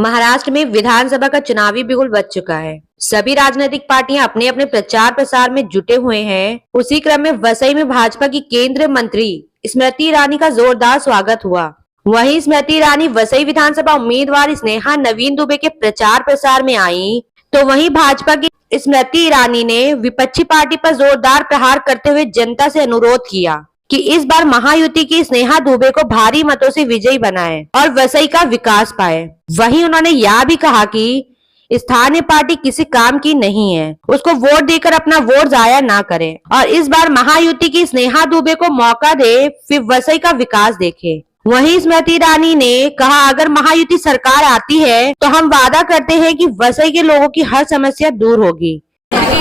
महाराष्ट्र में विधानसभा का चुनावी बिगुल बज चुका है। सभी राजनीतिक पार्टियां अपने अपने प्रचार प्रसार में जुटे हुए हैं। उसी क्रम में वसई में भाजपा की केंद्रीय मंत्री स्मृति ईरानी का जोरदार स्वागत हुआ। वहीं स्मृति ईरानी वसई विधानसभा उम्मीदवार स्नेहा नवीन दुबे के प्रचार प्रसार में आई, तो वहीं भाजपा की स्मृति ईरानी ने विपक्षी पार्टी पर जोरदार प्रहार करते हुए जनता से अनुरोध किया कि इस बार महायुति की स्नेहा दुबे को भारी मतों से विजयी बनाए और वसई का विकास पाए। वहीं उन्होंने यह भी कहा कि स्थानीय पार्टी किसी काम की नहीं है, उसको वोट देकर अपना वोट जाया ना करें और इस बार महायुति की स्नेहा दुबे को मौका दे, फिर वसई का विकास देखे। वहीं स्मृति ईरानी ने कहा, अगर महायुति सरकार आती है तो हम वादा करते हैं कि वसई के लोगों की हर समस्या दूर होगी।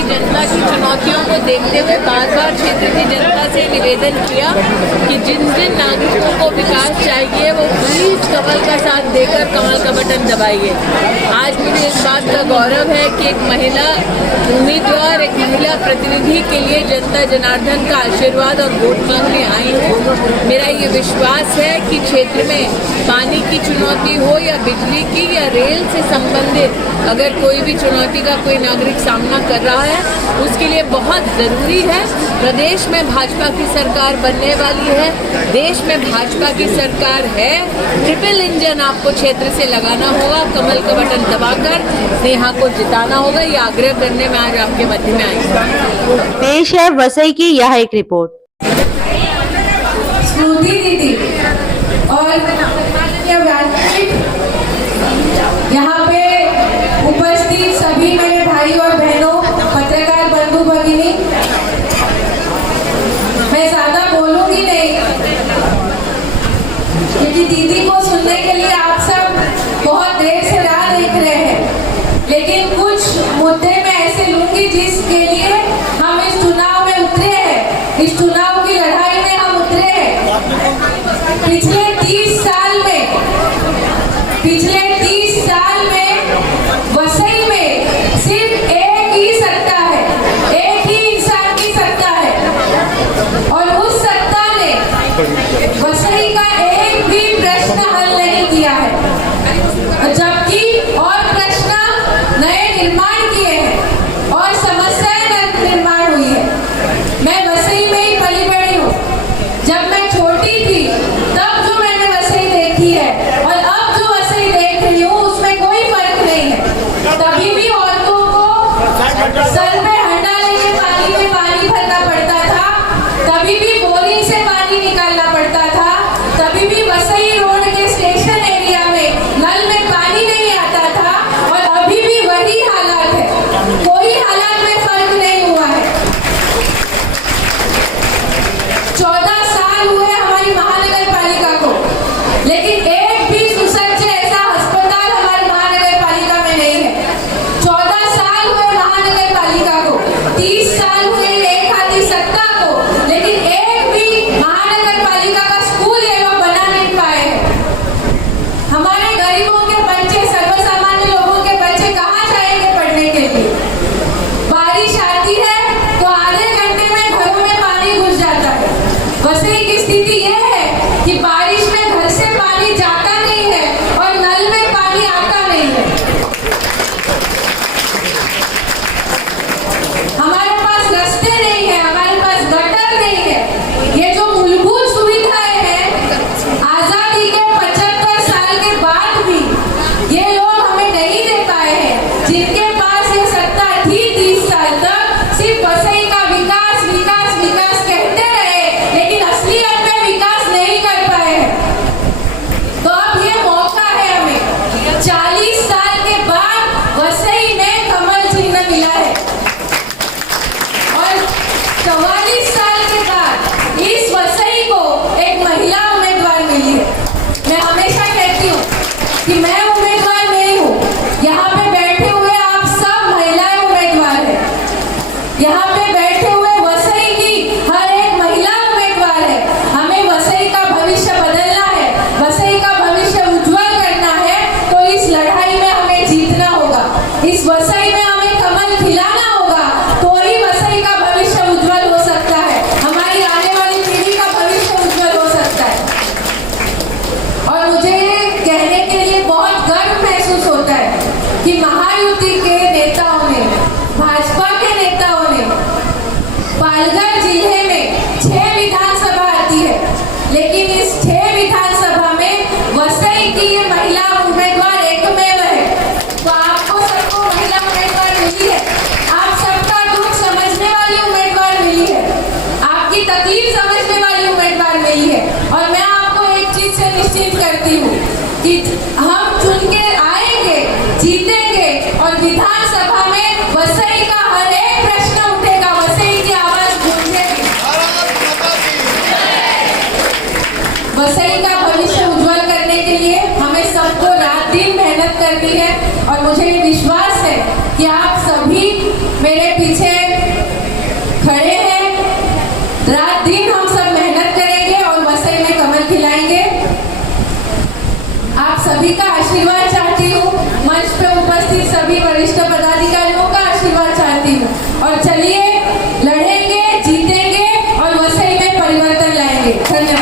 जनता की चुनौतियों को देखते हुए बार बार क्षेत्र की जनता से निवेदन किया कि जिन जिन नागरिकों को विकास चाहिए वो प्लीज कमल का साथ देकर कमल का बटन दबाइए। आज मुझे इस बात का गौरव है कि एक महिला उम्मीदवार, एक महिला प्रतिनिधि के लिए जनता जनार्दन का आशीर्वाद और वोट मांगने आई है। मेरा ये विश्वास है कि क्षेत्र में पानी की चुनौती हो या बिजली की या रेल से संबंधित अगर कोई भी चुनौती का कोई नागरिक सामना कर रहा है, उसके लिए बहुत ज़रूरी है। प्रदेश में भाजपा की सरकार बनने वाली है, देश में भाजपा की सरकार है। ट्रिपल इंजन आपको क्षेत्र से लगाना होगा, कमल का बटन दबाकर स्नेहा को जिताना होगा। ये आग्रह करने में आज आपके मध्य में आई। पेश है वसई की यह एक रिपोर्ट। स्मृति दीदी और यहाँ पे उपस्थित सभी मेरे भाई और बहनों, पत्रकार बंधु भगिनी, मैं ज्यादा बोलूंगी नहीं क्योंकि दीदी को सुनने के लिए आप सब बहुत देर से राह देख रहे हैं, लेकिन कुछ मुद्दे मैं ऐसे लूंगी जिसके लिए हम इस चुनाव में उतरे हैं, इस चुनाव की लड़ाई में हम उतरे हैं। पिछले 30 साल में वसई में सिर्फ एक ही सत्ता है, एक ही इंसान की सत्ता है और उस सत्ता ने वसई का एक भी प्रश्न हल नहीं किया है, जबकि और प्रश्न नए निर्माण किए हैं और समस्याएं निर्माण हुई है। मैं वसई में ही पली बड़ी हूँ। जब मैं छोटी थी तब जो मैंने वसई देखी है और अब जो वसई देख रही हूँ उसमें कोई फर्क नहीं है। तभी भी औरतों को सर में हंडा लेके पानी में पानी भरना पड़ता था, तभी भी बोरिंग से पानी निकालना पड़ता था, तभी भी वसई रोड के स्टेशन एरिया में नल में पानी नहीं आता था और अभी भी वही हालात है। कोई हालात में फर्क नहीं हुआ है। 14 साल हुए हमारी महानगर पालिका को, लेकिन एक भी सुसज्ज ऐसा अस्पताल हमारे महानगर पालिका में नहीं है। 14 साल हुए महानगर पालिका को, 30 साल हुए एक हाथी सत्ता को, लेकिन एक भी महानगर पालिका का स्कूल ये लोग बना नहीं पाए हैं। हमारे गरीबों के बच्चे, सर्वसामान्य लोगों के बच्चे कहाँ जाएंगे पढ़ने के लिए? बारिश आती है तो आधे घंटे में घरों में पानी घुस जाता है। वसई की स्थिति यह है कि बारिश में घर से पानी जाता नहीं है और नल में पानी आता नहीं है। हमारे पास रास्ते नहीं है, हमारे पास गटर नहीं है। ये जो मूलभूत सुविधाएं हैं, आजादी के 75 साल के बाद भी ये लोग हमें नहीं दे पाए हैं। जिनके पास ये सत्ता थी 30 साल तक, सिर्फ वसई का विकास विकास विकास कहते रहे, लेकिन असलियत में विकास नहीं कर पाए हैं। तो अब ये मौका है हमें, 40 साल के बाद वसई में कमल चिन्ह मिला है और 44 साल के बाद इस वसई को एक महिला उम्मीदवार मिली है। मैं हमेशा कहती हूँ कि मैं उम्मीदवार नहीं हूँ, यहाँ पे बैठे हुए आप सब महिलाएं उम्मीदवार हैं। यहाँ पे बैठे हुए वसई की हर एक महिला उम्मीदवार है। हमें वसई का भविष्य बदलना है, वसई का भविष्य उज्जवल करना है, तो इस लड़ाई में हमें जीतना होगा, इस वसई में हमें कमल खिलाना होगा, तो ही वसई का भविष्य उज्जवल हो सकता है, हमारी आने वाली पीढ़ी का भविष्य उज्जवल हो सकता है। और मुझे कहने के लिए बहुत गर्व महसूस हो महायुति के नेताओं ने, भाजपा के नेताओं ने, पालघर जिले में 6 विधानसभा आती है, लेकिन इस 6 विधानसभा में वसई की ये महिला उम्मीदवार एकमेव है। तो आपको सबको महिला उम्मीदवार मिली है, आप सबका दुख समझने वाली उम्मीदवार मिली है, आपकी तकलीफ समझने वाली उम्मीदवार मिली है। और मैं आपको एक चीज से निश्चित करती हूँ कि हम चुन के आएंगे, जीतेंगे और विधानसभा में वसई का हर एक प्रश्न उठेगा, वसई की आवाज गूंजेगी। वसई का भविष्य उज्जवल करने के लिए हमें सबको रात दिन मेहनत करनी है और मुझे विश्वास है कि आप सभी मेरे पीछे खड़े हैं। रात दिन हम सब मेहनत करेंगे और वसई में कमल खिलाएंगे। आप सभी का आशीर्वाद चाहती हूँ, मंच पे उपस्थित सभी वरिष्ठ पदाधिकारियों का आशीर्वाद चाहती हूँ। और चलिए लड़ेंगे, जीतेंगे और वसई में परिवर्तन लाएंगे। धन्यवाद।